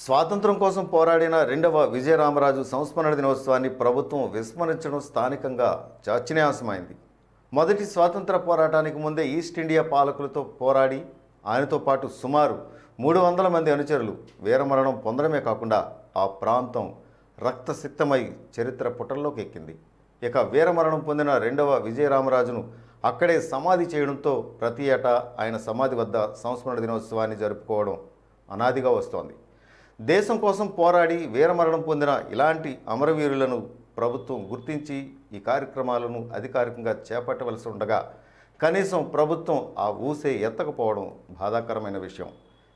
స్వాతంత్రం కోసం పోరాడిన రెండవ విజయరామరాజు సంస్మరణ దినోత్సవాన్ని ప్రభుత్వం విస్మరించడం స్థానికంగా చర్చనీయాంశమైంది. మొదటి స్వాతంత్ర పోరాటానికి ముందే ఈస్ట్ ఇండియా పాలకులతో పోరాడి ఆయనతో పాటు సుమారు 300 మంది అనుచరులు వీరమరణం పొందడమే కాకుండా ఆ ప్రాంతం రక్తసిక్తమై చరిత్ర పుటల్లోకి ఎక్కింది. ఇక వీరమరణం పొందిన రెండవ విజయరామరాజును అక్కడే సమాధి చేయడంతో ప్రతి ఏటా ఆయన సమాధి వద్ద సంస్మరణ దినోత్సవాన్ని జరుపుకోవడం అనాదిగా వస్తోంది. దేశం కోసం పోరాడి వీరమరణం పొందిన ఇలాంటి అమరవీరులను ప్రభుత్వం గుర్తించి ఈ కార్యక్రమాలను అధికారికంగా చేపట్టవలసి ఉండగా కనీసం ప్రభుత్వం ఆ ఊసే ఎత్తకపోవడం బాధాకరమైన విషయం.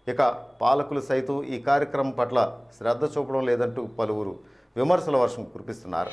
ఇక పాలకులు సైతం ఈ కార్యక్రమం పట్ల శ్రద్ధ చూపడం లేదంటూ పలువురు విమర్శల వర్షం కురిపిస్తున్నారు.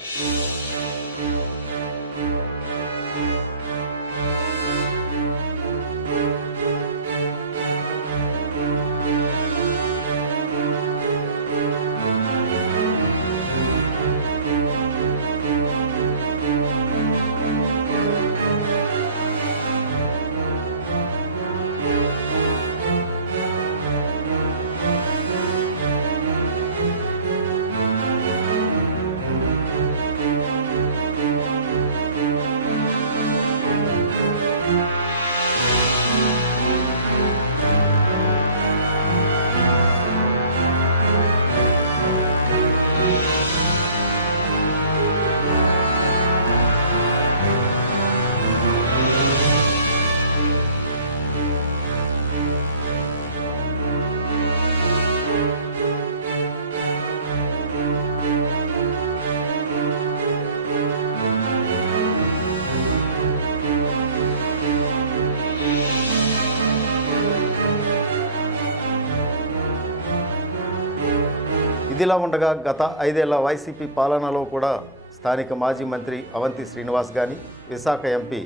ఇదిలా ఉండగా గత 5 ఏళ్ల వైసీపీ పాలనలో కూడా స్థానిక మాజీ మంత్రి అవంతి శ్రీనివాస్ కానీ, విశాఖ ఎంపీ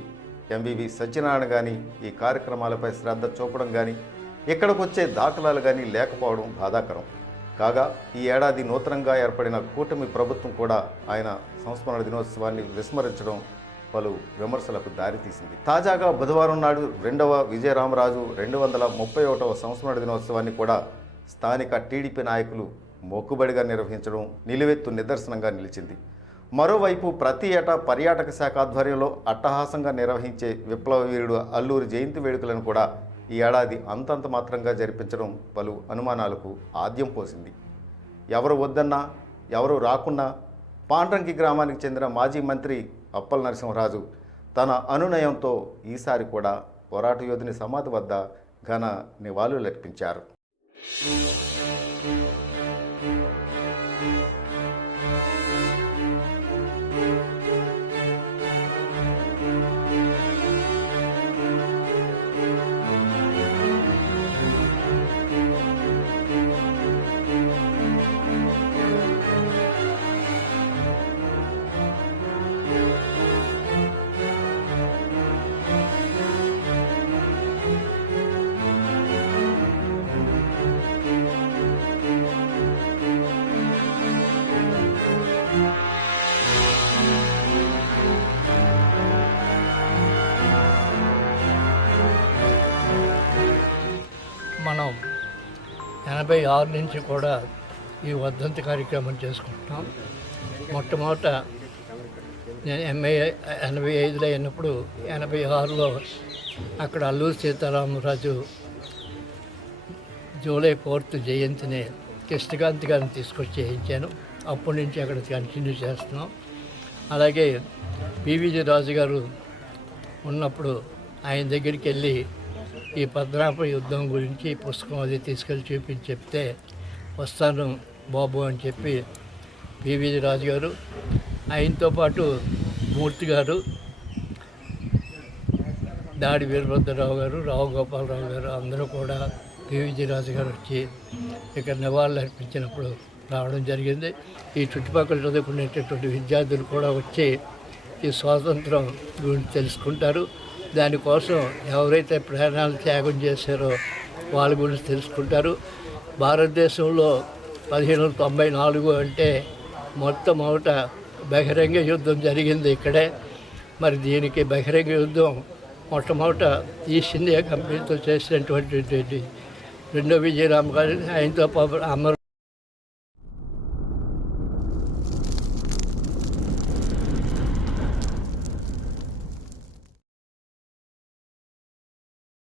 ఎంవివి సత్యనారాయణ కానీ ఈ కార్యక్రమాలపై శ్రద్ధ చూపడం కానీ, ఇక్కడికి వచ్చే దాఖలాలు కానీ లేకపోవడం బాధాకరం. కాగా ఈ ఏడాది నూతనంగా ఏర్పడిన కూటమి ప్రభుత్వం కూడా ఆయన సంస్మరణ దినోత్సవాన్ని విస్మరించడం పలు విమర్శలకు దారితీసింది. తాజాగా బుధవారం నాడు రెండవ విజయరామరాజు 231వ సంస్మరణ దినోత్సవాన్ని కూడా స్థానిక టీడీపీ నాయకులు మొక్కుబడిగా నిర్వహించడం నిలువెత్తు నిదర్శనంగా నిలిచింది. మరోవైపు ప్రతి ఏటా పర్యాటక శాఖ ఆధ్వర్యంలో అట్టహాసంగా నిర్వహించే విప్లవ వీరుడు అల్లూరి జయంతి వేడుకలను కూడా ఈ ఏడాది అంతంత మాత్రంగా జరిపించడం పలు అనుమానాలకు ఆద్యం పోసింది. ఎవరు వద్దన్నా ఎవరు రాకున్నా పాండ్రంకి గ్రామానికి చెందిన మాజీ మంత్రి అప్పల నరసింహరాజు తన అనునయంతో ఈసారి కూడా పోరాట యోధుని సమాధి వద్ద ఘన నివాళులర్పించారు. మనం 86 నుంచి కూడా ఈ వర్ధంతి కార్యక్రమం చేసుకుంటున్నాం. మొట్టమొదట నేను ఎంఏ 85లో అయినప్పుడు 86లో అక్కడ అల్లూరి సీతారామరాజు జూలై 4th జయంతిని కృష్ణకాంత్ గారిని తీసుకొచ్చి చేయించాను. అప్పటి నుంచి అక్కడ కంటిన్యూ చేస్తున్నాం. అలాగే పివిజి రాజు గారు ఉన్నప్పుడు ఆయన దగ్గరికి వెళ్ళి ఈ పద్మనాభ యుద్ధం గురించి పుస్తకం అది తీసుకెళ్ళి చూపించి చెప్తే వస్తాను బాబు అని చెప్పి పివిజి రాజు గారు, ఆయనతో పాటు మూర్తి గారు, దాడి వీరభద్రరావు గారు, రావు గోపాలరావు గారు అందరూ కూడా పివిజి రాజు గారు వచ్చి ఇక్కడ నివాళులు అర్పించినప్పుడు రావడం జరిగింది. ఈ చుట్టుపక్కల చదువుకునేటటువంటి విద్యార్థులు కూడా వచ్చి ఈ స్వాతంత్రం గురించి తెలుసుకుంటారు. దానికోసం ఎవరైతే ప్రాణాలు త్యాగం చేశారో వాళ్ళ గురించి తెలుసుకుంటారు. భారతదేశంలో 1594 అంటే మొట్టమొదట బహిరంగ యుద్ధం జరిగింది ఇక్కడే. మరి దీనికి బహిరంగ యుద్ధం మొట్టమొదట ఈస్ట్ ఇండియా కంపెనీతో చేసినటువంటి రెండో విజయరామ గారు, ఆయనతో అమర్